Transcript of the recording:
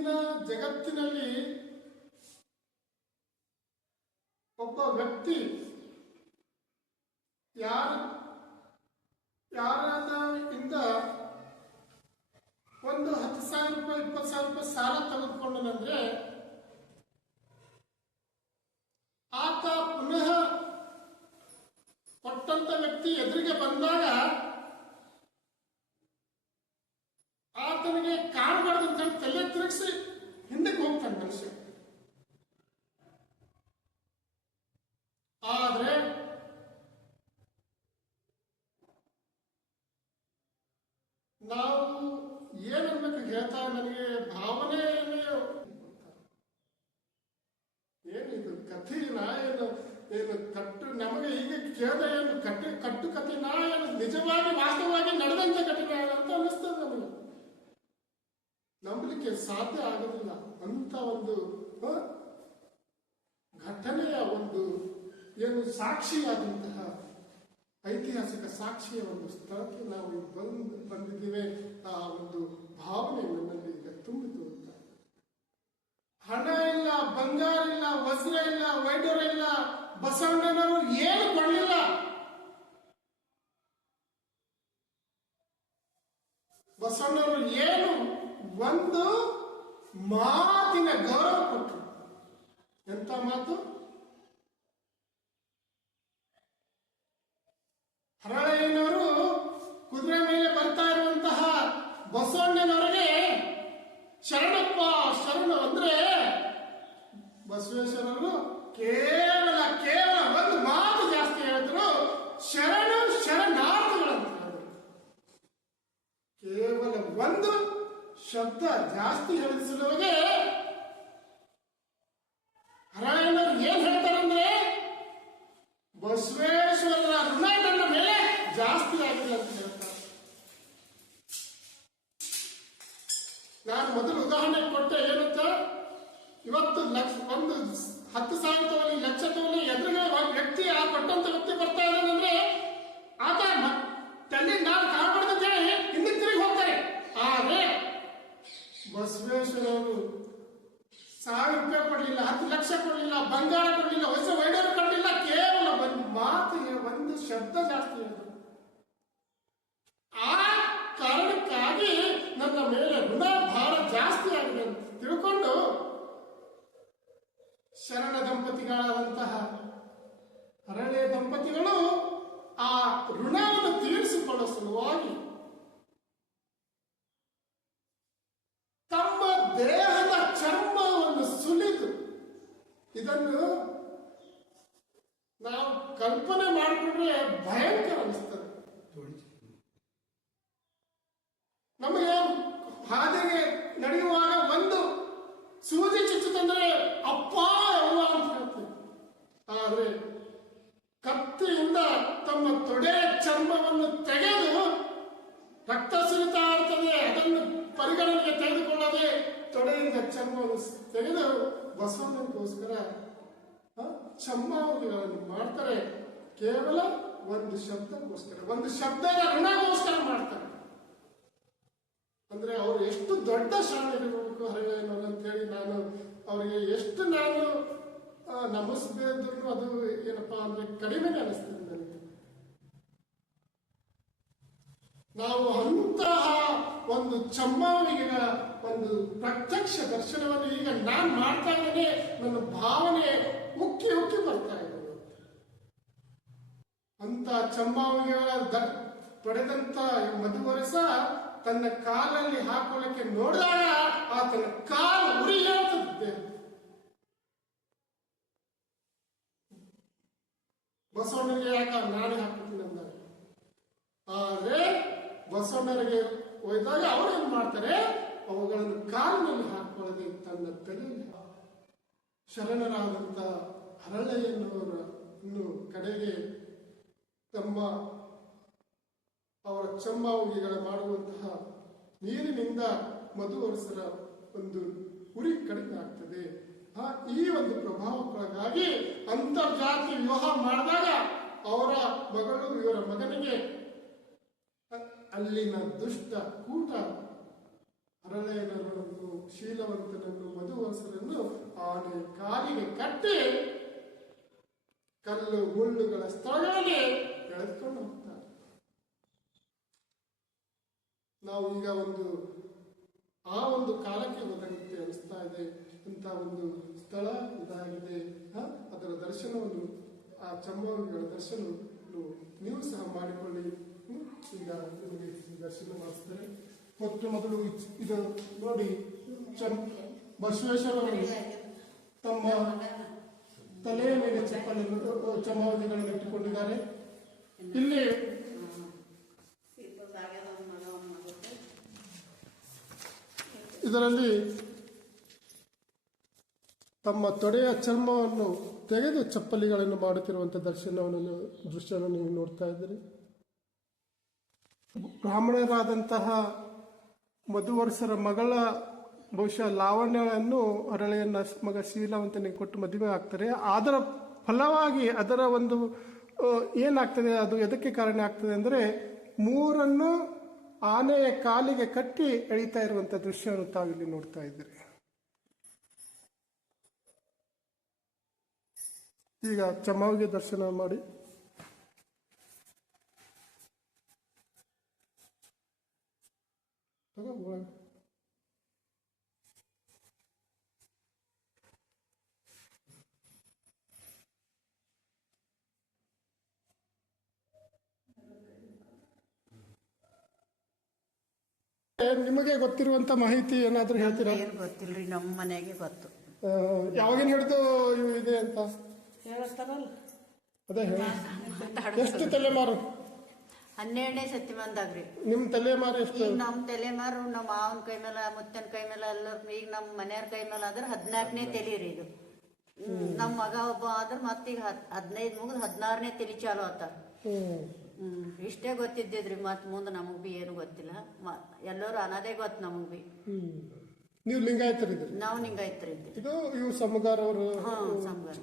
ಇಂದಿನ ಜಗತ್ತಿನಲ್ಲಿ ಒಬ್ಬ ವ್ಯಕ್ತಿ ಯಾರಿಂದ ಒಂದು 10,000 ರೂಪಾಯಿ 20,000 ರೂಪಾಯಿ ಸಾಲ ತೆಗೆದುಕೊಂಡನಂದ್ರೆ ಆತ ಪುನಃ ಕೊಟ್ಟಂತ ವ್ಯಕ್ತಿ ಎದುರಿಗೆ ಬಂದಾಗ ಆತನಿಗೆ ಕಾಣಬಾರ್ದು ಅಂತ ಹೇಳಿ ತಲೆ ತಿರುಗಿಸಿ ಹಿಂದಕ್ಕೆ ಹೋಗ್ತಾನೆ ಮನುಷ್ಯ. ಆದ್ರೆ ನಾವು ಏನನ್ಬೇಕು ಹೇಳ್ತಾ ನನಗೆ ಭಾವನೆ ಏನಿದು ಕಥೆನಾ ಏನು ಕಟ್ಟು ನಮಗೆ ಈಗ ಕೇಳಿದ ಏನು ಕಟ್ಟು ಕಥೆನಾ ಏನು ನಿಜವಾಗಿ ವಾಸ್ತವವಾಗಿ ನಡೆದಂತ ಘಟನೆ ಅಂತ ಅನ್ನಿಸ್ತದೆ ನಮಗೆ. ನಂಬಲಿಕ್ಕೆ ಸಾಧ್ಯ ಆಗೋದಿಲ್ಲ ಅಂತ ಒಂದು ಘಟನೆಯ ಒಂದು ಏನು ಸಾಕ್ಷಿಯಾದಂತಹ ಐತಿಹಾಸಿಕ ಸಾಕ್ಷಿಯ ಒಂದು ಸ್ಥಳಕ್ಕೆ ನಾವು ಬಂದಿದ್ದೇವೆ. ಆ ಒಂದು ಭಾವನೆ ನನ್ನಲ್ಲಿ ಈಗ ತುಂಬಿತು ಅಂತ. ಹಣ ಇಲ್ಲ, ಬಂಗಾರ ಇಲ್ಲ, ವಜ್ರ ಇಲ್ಲ, ವೈಡೂರ ಇಲ್ಲ, ಬಸವಣ್ಣನವರು ಏನು ಕೊಳ್ಳಿಲ್ಲ. ಬಸವಣ್ಣವರು ಏನು ಒಂದು ಮಾತಿನ ಗೌರವ ಕೊಟ್ಟರು. ಎಂತ ಮಾತು? ಹರಳಯ್ಯನವರು ಕುದುರೆ ಮೇಲೆ ಬರ್ತಾ ಇರುವಂತಹ ಬಸವಣ್ಣನವರಿಗೆ ಶರಣಪ್ಪ ಶರಣ ಅಂದ್ರೆ ಬಸವೇಶ್ವರರು ಕೇವಲ ಒಂದು ಮಾತು ಜಾಸ್ತಿ ಹೇಳಿದ್ರು, ಶರಣು ಶರಣಾರ್ಥಗಳಂತ ಹೇಳಿದ್ರು. ಕೇವಲ ಒಂದು ಶಬ್ದ ಜಾಸ್ತಿ ಹೇಳಿಸುವವರಿಗೆ ಹರಳಯ್ಯನವರು ಏನ್ ಹೇಳ್ತಾರಂದ್ರೆ, ಬಸವೇಶ್ವರರ ಋಣ ನನ್ನ ಮೇಲೆ ಜಾಸ್ತಿ ಆಗಿದೆ ಅಂತ ಹೇಳ್ತಾರೆ. ನಾನು ಮೊದಲು ಉದಾಹರಣೆ ಕೊಟ್ಟೆ ಏನಂತ, ಇವತ್ತು ಒಂದು 10,000 ತಗೊಳ್ಳಿ, ಲಕ್ಷ ತಗೊಳ್ಳಿ, ಎದುರುಗಡೆ ವ್ಯಕ್ತಿ ಆ ಕೊಟ್ಟಂತ ವ್ಯಕ್ತಿ ಬರ್ತಾ ಇದ್ದಾನಂದ್ರೆ ಆತ ತಲೆ ನಾನು ಕಾಣಬಾರ್ದು ಅಂತ ಹೇಳಿ ಹಿಂದಕ್ಕೆ ತಿರುಗಿ ಹೋಗ್ತಾರೆ. ಆದ್ರೆ ಬಸವೇಶ್ವರವರು 1,000 ರೂಪಾಯಿ ಕೊಡ್ಲಿಲ್ಲ, 10 ಲಕ್ಷ ಕೊಡ್ಲಿಲ್ಲ, ಬಂಗಾರ ಕೊಡ್ಲಿಲ್ಲ, ಹೊಸ ವೈಡೂರು ಕೊಡ್ಲಿಲ್ಲ, ಕೇವಲ ಒಂದು ಮಾತಿಗೆ ಒಂದು ಶಬ್ದ ಜಾಸ್ತಿ ಹೇಳಿದ್ರು. ಆ ಕಾರಣಕ್ಕಾಗಿ ನನ್ನ ಮೇಲೆ ಋಣ ಭಾರ ಜಾಸ್ತಿ ಆಗಿದೆ ಅಂತ ತಿಳ್ಕೊಂಡು ಶರಣ ದಂಪತಿಗಳಾದಂತಹ ಹರಳೆ ದಂಪತಿಗಳು ಆ ಋಣವನ್ನು ತೀರಿಸಿಕೊಳ್ಳುವ ಸಲುವಾಗಿ ತಮ್ಮ ದೇಹದ ಚರ್ಮವನ್ನು ಸುಲಿದು, ಇದನ್ನು ನಾವು ಕಲ್ಪನೆ ಮಾಡಿಕೊಂಡ್ರೆ ಭಯಂಕರ ಅನಿಸ್ತದೆ. ನಮಗೆ ಹಾದಿಗೆ ನಡೆಯುವಾಗ ಒಂದು ಸೂಜಿ ಚುಚ್ಚುತ್ತಂದ್ರೆ ಅಪ್ಪ ಅವ್ವ ಅಂತ ಹೇಳ್ತೀವಿ. ಆದ್ರೆ ಕತ್ತಿಯಿಂದ ತಮ್ಮ ತೊಡೆಯ ಚರ್ಮವನ್ನು ತೆಗೆದು ರಕ್ತ ಸುರಿತಾ ಇರ್ತದೆ, ಅದನ್ನು ಪರಿಗಣನೆಗೆ ತೆಗೆದುಕೊಳ್ಳದೆ ತೊಡೆಯಿಂದ ಚರ್ಮವನ್ನು ತೆಗೆದು ಬಸವಣ್ಣನಿಗೋಸ್ಕರ ಚಮ್ಮಾವಳಿಗಳನ್ನು ಮಾಡ್ತಾರೆ. ಕೇವಲ ಒಂದು ಶಬ್ದಕ್ಕೋಸ್ಕರ, ಒಂದು ಶಬ್ದದ ಋಣಗೋಸ್ಕರ ಮಾಡ್ತಾರೆ. ಅಂದ್ರೆ ಅವರು ಎಷ್ಟು ದೊಡ್ಡ ಶರಣರಿರಬೇಕು ಹರಳಯ್ಯನವರು ಅಂತೇಳಿ ನಾನು ಅವರಿಗೆ ಎಷ್ಟು ನಾನು ನಮಿಸದಿದ್ರು ಅದು ಏನಪ್ಪಾ ಅಂದ್ರೆ ಕಡಿಮೆನೆ ಅನಿಸ್ತದೆ ನನಗೆ. ನಾವು ಅಂತಹ ಒಂದು ಚಮ್ಮಾವಿನ ಒಂದು ಪ್ರತ್ಯಕ್ಷ ದರ್ಶನವನ್ನು ಈಗ ನಾನು ಮಾಡ್ತಾ ಇದ್ದೇನೆ. ನನ್ನ ಭಾವನೆ ಉಕ್ಕಿ ಉಕ್ಕಿ ಬರ್ತಾ ಇದೆ. ಅಂತ ಚಮ್ಮಾವಿಗಳ ಪಡೆದಂತ ಮಧುವರಸ ತನ್ನ ಕಾಲಲ್ಲಿ ಹಾಕೊಳ್ಳಕ್ಕೆ ನೋಡಿದಾಗ ಆತನ ಕಾಲು ಉರಿ ಹೇಳ್ತದೆ. ಬಸವಣ್ಣನಿಗೆ ಯಾಕ ನಾನೇ ಹಾಕ್ಬಿಟ್ಟಿನಿ ಅಂದಾಗ, ಆದ್ರೆ ಬಸವಣ್ಣರಿಗೆ ಒಯ್ದಾಗ ಅವರು ಏನ್ ಮಾಡ್ತಾರೆ, ಅವುಗಳನ್ನು ಕಾಲಿನಲ್ಲಿ ಹಾಕೊಳ್ಳದೆ ತನ್ನ ತಲೆಯಲ್ಲಿ ಶರಣರಾದಂತ ಹರಳಯ್ಯನವರ ಇನ್ನು ಕಡೆಗೆ ತಮ್ಮ ಅವರ ಚಮ್ಮಾವುಗಿಗಳ ಮಾಡುವಂತಹ ನೀರಿನಿಂದ ಮಧುವರಸರ ಒಂದು ಉರಿ ಕಡಿಮೆ ಆಗ್ತದೆ. ಈ ಒಂದು ಪ್ರಭಾವಕ್ಕೊಳಗಾಗಿ ಅಂತರ್ಜಾತಿ ವಿವಾಹ ಮಾಡಿದಾಗ ಅವರ ಮಗಳು ಇವರ ಮಗನಿಗೆ ಅಲ್ಲಿನ ದುಷ್ಟ ಕೂಟ ಹರಳೆಯನನ್ನು ಶೀಲವಂತನನ್ನು ಮಧುವಸರನ್ನು ಆನೆ ಕಾಲಿಗೆ ಕಟ್ಟಿ ಕಲ್ಲು ಮುಳ್ಳುಗಳ ಸ್ಥಳಗಳಲ್ಲಿ ಎಳೆದುಕೊಂಡು ಹೋಗ್ತಾರೆ. ನಾವು ಈಗ ಆ ಒಂದು ಕಾಲಕ್ಕೆ ಹೋದಂತೆ ಅನಿಸ್ತಾ ಇದೆ. ಇಂಥ ಒಂದು ಸ್ಥಳ ಇದಾಗಿದೆ. ಅದರ ದರ್ಶನವನ್ನು, ಆ ಚಂಬಾವಳಿಗಳ ದರ್ಶನವನ್ನು ನೀವು ಸಹ ಮಾಡಿಕೊಳ್ಳಿ. ಈಗ ನಿಮಗೆ ದರ್ಶನ ಮಾಡಿಸ್ತಾರೆ. ಮೊದಲು ಇದು ನೋಡಿ, ಬಸವೇಶ್ವರರು ತಮ್ಮ ತಲೆಯ ಮೇಲೆ ಚಮಾವಧಿಗಳನ್ನು ಇಟ್ಟುಕೊಂಡಿದ್ದಾರೆ. ಇಲ್ಲಿ ಇದರಲ್ಲಿ ತಮ್ಮ ತೊಡೆಯ ಚರ್ಮವನ್ನು ತೆಗೆದು ಚಪ್ಪಲಿಗಳನ್ನು ಮಾಡುತ್ತಿರುವಂತಹ ದೃಶ್ಯವನ್ನು ನೀವು ನೋಡ್ತಾ ಇದ್ದೀರಿ. ಬ್ರಾಹ್ಮಣರಾದಂತಹ ಮಧುವರ್ಷರ ಮಗಳ ಬಹುಶಃ ಲಾವಣ್ಯವನ್ನು ಹರಳೆಯನ್ನ ಮಗ ಶೀಲವಂತನಿಗೆ ಕೊಟ್ಟು ಮದುವೆ ಆಗ್ತಾರೆ. ಅದರ ಫಲವಾಗಿ ಅದರ ಒಂದು ಏನಾಗ್ತದೆ, ಅದು ಎದಕ್ಕೆ ಕಾರಣ ಆಗ್ತದೆ ಅಂದರೆ, ಮೂರನ್ನು ಆನೆಯ ಕಾಲಿಗೆ ಕಟ್ಟಿ ಎಳಿತಾ ಇರುವಂತ ದೃಶ್ಯವನ್ನು ತಾವಿಲ್ಲಿ ನೋಡ್ತಾ ಇದ್ದೀರಿ. ಈಗ ಚಮಾವಿಗೆ ದರ್ಶನ ಮಾಡಿ. ನಿಮಗೆ ಗೊತ್ತಿರುವಂತ ಮಾಹಿತಿ ಏನಾದ್ರೂ ಹೇಳ್ತೀರಾ? ಏನು ಗೊತ್ತಿಲ್ರಿ, ನಮ್ಮ ಮನೆಗೆ ಗೊತ್ತು. ಯಾವಾಗಿನ ಹಿಡಿದು ಇದೆ ಅಂತ ಹೇಳ್ತಾರಲ್ಲ, ಅದೇ ಹೇಳಿ. ಎಷ್ಟು ತಲೆಮಾರು? 12ನೇ ಶತಮಾನದಾಗ್ರಿ. ನಿಮ್ ತಲೆಮಾರು ಎಷ್ಟು? ಈಗ ನಮ್ಮ ತಲೆಮಾರು ನಮ್ಮ ಮಾವನ ಕೈ ಮೇಲೆ, ಮುತ್ತನ ಕೈ ಮೇಲೆ, ಎಲ್ಲರ ಈಗ ನಮ್ಮ ಮನೆಯವ್ರ ಕೈ ಮೇಲೆ ಆದ್ರೆ 14ನೇ ತಲಿ ರೀ ಇದು. ನಮ್ಮ ಮಗ ಒಬ್ಬ ಆದ್ರೆ ಮತ್ತೀಗ 15 ಮುಗಿದು 16ನೇ ತಲಿ ಚಾಲು ಆತಾರ. ಇಷ್ಟೇ ಗೊತ್ತಿದ್ದಿದ್ರಿ, ಮತ್ ಮುಂದೆ ನಮಗ್ ಬಿ ಏನು ಗೊತ್ತಿಲ್ಲ. ಎಲ್ಲರೂ ಅನ್ನೋದೇ ಗೊತ್ತು ನಮಗ್ ಬಿ. ನೀವು ಲಿಂಗಾಯತರಿದ್ರಿ? ನಾವು ಲಿಂಗಾಯತರಿದ್ರಿ. ಇದು ಇವು ಸಮಗಾರವರು. ಹಾ, ಸಮಗಾರ.